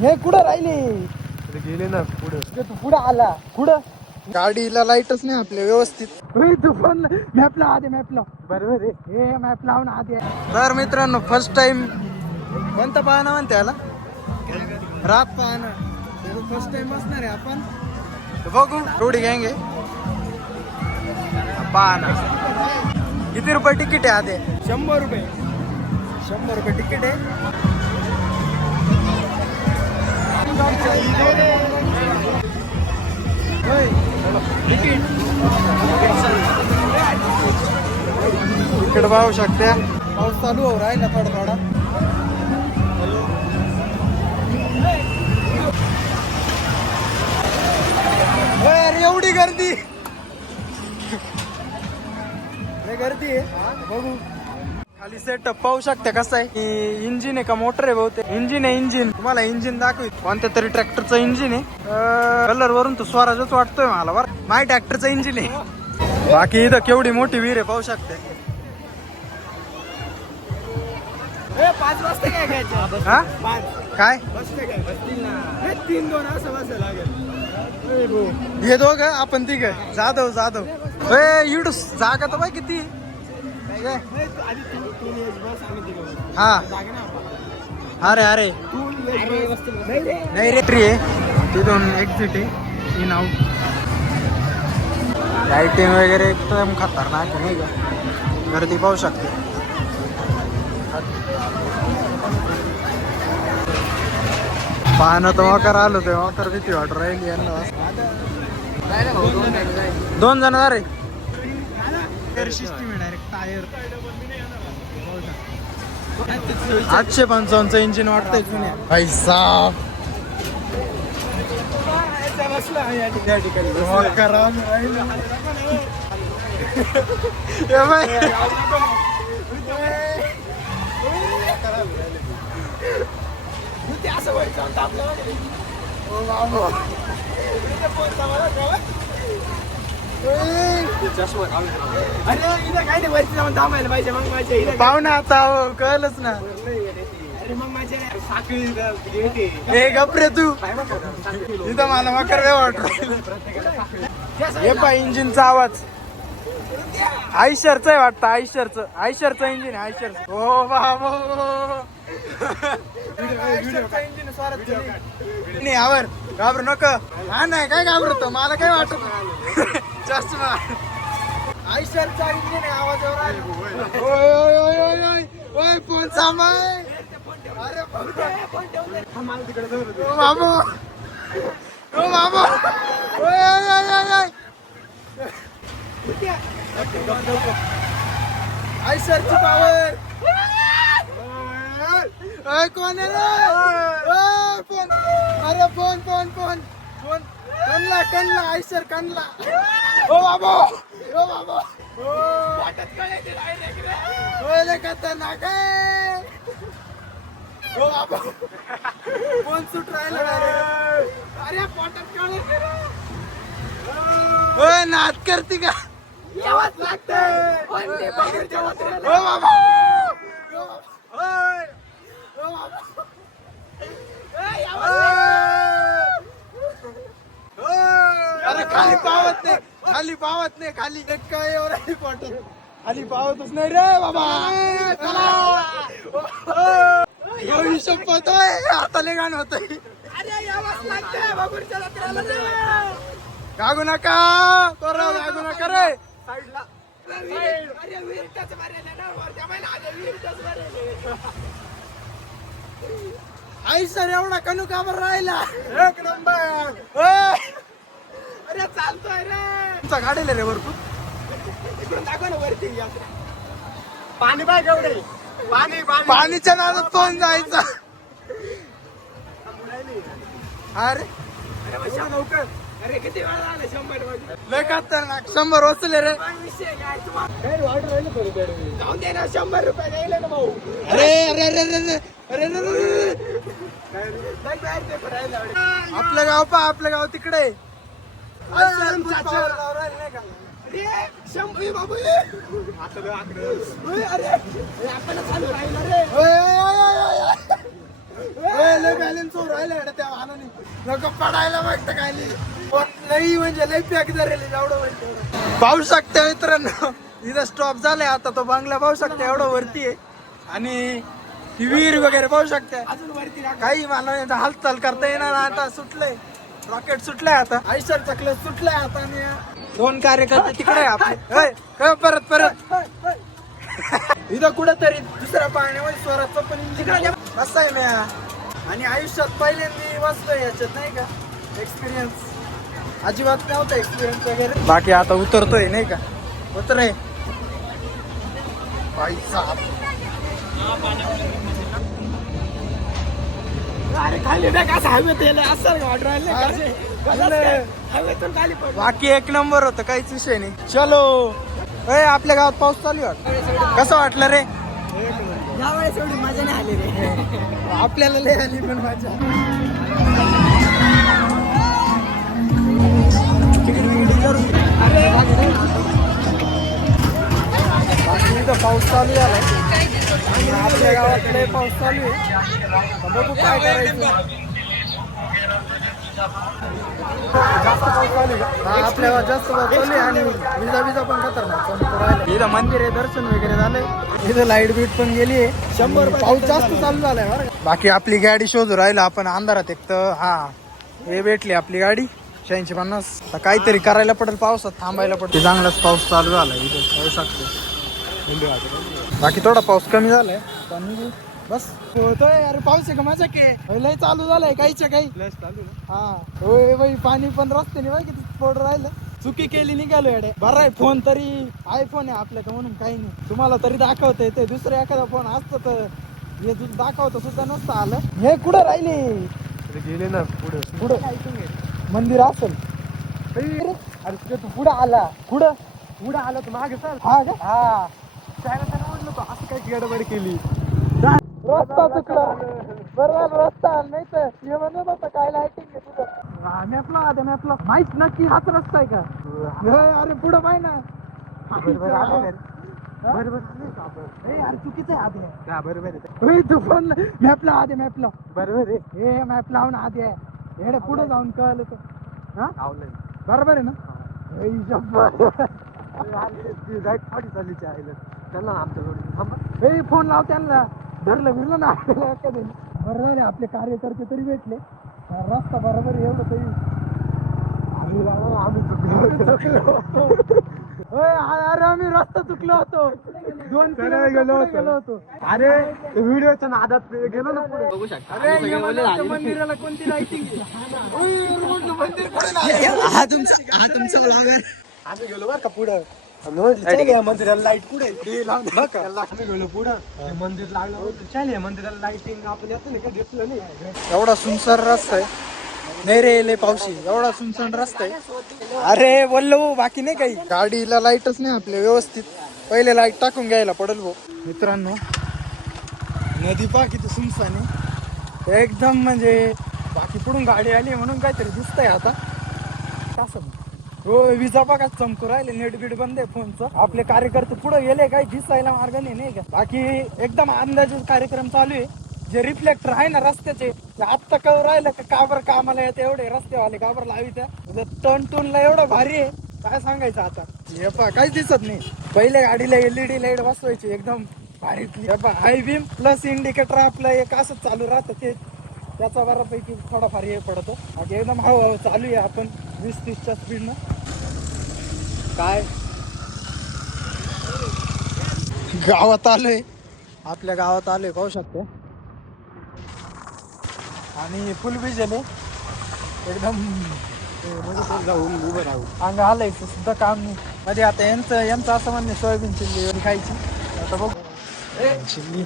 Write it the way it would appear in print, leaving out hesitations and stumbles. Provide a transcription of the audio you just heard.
हे कुठं राहिले गेले ना पुढे. तू पुढे आला कुठं गाडीला लाईटच नाही आपल्या व्यवस्थित. तू फोन मॅप लाव आधी मॅप लाव बरोबर आहे. हे मॅप लावून आधी तर मित्रांनो फर्स्ट टाइम कोणतं पाहणं म्हणते याला रात पाहणं फर्स्ट टाइम बसणार आहे आपण. बघू एवढी गँग आहे पाहणं. किती रुपये तिकीट आहे आधी? 100 रुपये 100 रुपये तिकीट आहे. तिकीट पाहू शकते. पाऊस चालू हो राहिला थोडा थोडा. अरे एवढी गर्दी गर्दी आहे. बघू खाली सेटअप पाहू शकता कसं आहे. इंजिन आहे का मोटर आहे? बहुतेक इंजिन आहे. इंजिन तुम्हाला इंजिन दाखवित. कोणत्या तरी ट्रॅक्टरचं इंजिन आहे. कलर वरून तो स्वराजच वाटतोय मला बरं. माय ट्रॅक्टरचं इंजिन आहे. बाकी इथं केवढी मोठी विहीर आहे पाहू शकते. 5 वाजता काय घ्यायचं? हा काय 3-2 असं बसायला लागेल. हे दोघं आपण तिघ जाधव इडू जागा तर बाई किती. हा अरे नाही रे ट्री आहे तिथून एक्झिट आहे. इन आउट लाइटिंग वगैरे एकदम खतरनाक आहे नाही का. गर्दी पाहू शकते. पाहणं तर वाकर आलो ते वाकर भीती वाटू राहिली यांना. 2 जण अरे सिस्टीम आहे डायरेक्ट टायर. 855चं इंजिन वाटतंय पैसा. असं व्हायचं आपलं. अरे इथं काय नाही वरती जाऊन थांबायला पाहिजे. मग माझ्या पाहुणा आता कळलंच ना. अरे मग माझ्या साखळी हे गपरे तू इथं मला मकर वे वाटू. हे पा इंजिनचा आवाज आयशरचं आहे वाटतं. आयशरचं इंजिन आहे. आयशरचं. हो बाबा नाही आवर घाबरू नका. हा नाही काय घाबरतो मला काय वाटत. चष्मा आयशरचा इंजिन आहे. आवाजावर ओय फोन सामाय. अरे ओ बाबू ओ बाबू आयशरची पावर. कोण आहे रे? फोन अरे फोन कणला आयशर कणला. ओ बाबू ओ बाबू खतरनाक आहे. ओ बाबू फोन सुट राहिला. अरे पोटात कळे ओय नाद करती का? यावंच लागतंय. ओ बाबू अरे खाली पावत नाही खाली काय एवढं पॉटर खाली पावतच नाही रे बाबा. शपथ आता लय गाणं होत. अरे यावंच लागतंय बाबूरच्या जत्रेला रे. गागू नका गागू नका रे. साईडला अरे विरटाच मारायला ना वरच्या बाईला आले विरटाच मारायला. आई सर एवढा कनू काबर राहिला. 1 नंबर. अरे चालतोय रे. तुमचा गाडीला रे भरपूर. इकडून दाखव ना वरती यात्रा. पाणी बाय केवढे पाणी पाणीच्या नादात कोण जायचं. अरे लवकर. अरे किती वेळा झाला 100 लय खतरनाक. 100 वसुले रे. विषय काय तुम्हाला जाऊन दे ना. 100 रुपये द्यायला ना भाऊ. अरे आपलं गाव पा आपलं गाव तिकडे. अरे 100 बाबू. अरे आपण चालू राहिला रे. लय बॅलन्स होऊन राहिलं त्या वाहनाने. नको पडायला वाटतं काय लई म्हणजे लई पॅक धरेल एवढं म्हणजे. पाहू शकता मित्रांनो इथं स्टॉप झालाय आता. तो बंगला पाहू शकता एवढं वरती आहे आणि ती विहीर वगैरे पाहू शकता. अजून वरती काही मला हालचाल करता येणार. आता सुटलंय रॉकेट सुटलंय आता. आयशरचा क्लच सुटलाय आता आणि 2 कार्यकर्ते तिकडे आहे. परत इथं कुठंतरी दुसऱ्या पाण्यामध्ये स्वराचं पण तिकडे कसं आहे म्या. आणि आयुष्यात पहिल्यांदा वाचतोय याच्यात नाही का एक्सपिरियन्स. अजिबात नव्हता एक्सपिरियन्स वगैरे. बाकी आता उतरतोय नाही का. उतरे अरे खाली असं हवेत असं वाट हवेतून खाली पड. बाकी एक नंबर होतं काहीच विषय नाही. चलो आपल्या गावात पाऊस चालू आहे. कसं वाटलं रे. यावेळेस एवढी मजा नाही आली रे. आपल्याला लय आली पण मजा. बाकी इथं पाऊस चालू झालाय आणि आपल्या गावात लय पाऊस चालू आहे. बघू काय करायचं. जास्त पाऊस चालू आहे आपल्या गावात. जास्त पाऊस चालू आहे आणि विजा पण खतरनाक. इथं मंदिर आहे. दर्शन वगैरे झालंय. इथं लाईट बीट पण गेली आहे. 100 पाऊस जास्त चालू झालाय बरं. बाकी आपली गाडी शोधू राहिला आपण अंधारात. एक तर हे भेटली आपली गाडी 86-50. काहीतरी करायला पडेल. पावसात थांबायला पडेल. चांगलाच पाऊस चालू झालाय इथे पाहू शकतो. बाकी थोडा पाऊस कमी झालाय बस. होतोय अरे पाऊस आहे का मजा के लय चालू झालाय काहीच्या काही. हा होय बाई. पाणी पण रस्त्याने बाई किती पोट राहिलं. चुकी केली निघालो येडे. बरं आहे फोन तरी आयफोन आहे आपल्याकडे म्हणून काही नाही. तुम्हाला तरी दाखवता येते. दुसरा एखादा फोन असतं तर हे दाखवतं सुद्धा नसतं आलं. हे कुठं राहिले गेले ना. पुढे मंदिर असेल. अरे तू पुढे आला. पुढे आला तू मागे सर. हा का. हा त्याला म्हणलं तो असं काय गडबड केली. रस्ता चुकला. बरं रस्ता नाही तर हे म्हणत होता काय लाईटिंग आहे तुझं. मॅपला माहित नक्की हाच रस्ता आहे का. अरे पुढं पाहिजे ना. बरोबर अरे चुकीचं आहे आधी. बरोबर तू फोन मॅपला आधी. मॅपला बरोबर आहे. हे मॅप लावून आधी आहे. हेडे पुढे जाऊन कळलं तर बरोबर आहे ना. त्यांना आमच्याकडे फोन लाव. त्यांना धरलं फिरलं ना बरं झाले. आपले कार्यकर्ते तरी भेटले. रस्ता बरोबर एवढं तरी अरे आम्ही रस्ता चुकलो होतो. 2 किलोमीटर गेलो होतो. अरे व्हिडिओच्या नादात गेलो ना पुढे. बघू शकता अरे मंदिराला कोणती लाईटिंग. आम्ही गेलो बरं का पुढं. मंदिराला लाईट पुढे गेलो पुढं. मंदिर लागलं मंदिराला लाईटिंग आपण येतो का दिसलं नाही. एवढा सुनसान रस्ता आहे नाही रे. लय पावशी. एवढा सुनसान रस्ता आहे. अरे बोललो बाकी नाही काही. गाडीला लाईटच नाही आपल्या व्यवस्थित. पहिले लाईट टाकून घ्यायला पडेल भाऊ. मित्रांनो नदी पहा किती सुनसान आहे एकदम. म्हणजे बाकी पुढून गाडी आली म्हणून काहीतरी दिसतंय आता. कसं हो विजा बघा चमकू राहिले. नेट बीट बंद आहे फोनचं. आपले कार्यकर्ते पुढे गेले काही दिसायला मार्ग नाही का. बाकी एकदम अंदाजे कार्यक्रम चालू आहे. जे रिफ्लेक्टर आहे ना रस्त्याचे ते आत्ता कळू राहिलं का बरं कामाला येते. एवढे रस्तेवाले का बरं लावित. टर्न टूनला एवढं भारी आहे काय सांगायचं आता. हे पहा काहीच दिसत नाही. पहिले गाडीला LED लाईट बसवायची एकदम भारीतली. हे पहा हाय बीम प्लस इंडिकेटर आपलं एक असं चालू राहतं. ते त्याचा बऱ्यापैकी थोडाफार हे पडतो. बाकी एकदम हळूहळू चालू आहे. आपण 20-30च्या स्पीडनं काय गावात आलोय. आपल्या गावात आलोय पाहू शकतो. आणि फुल भिजले एकदम. जाऊन उभं राहू अंग आलंय सुद्धा काम नाही मध्ये. आता यांचं असं म्हणणे सोयाबीन चिल्ली खायची. आता बघ चिल्ली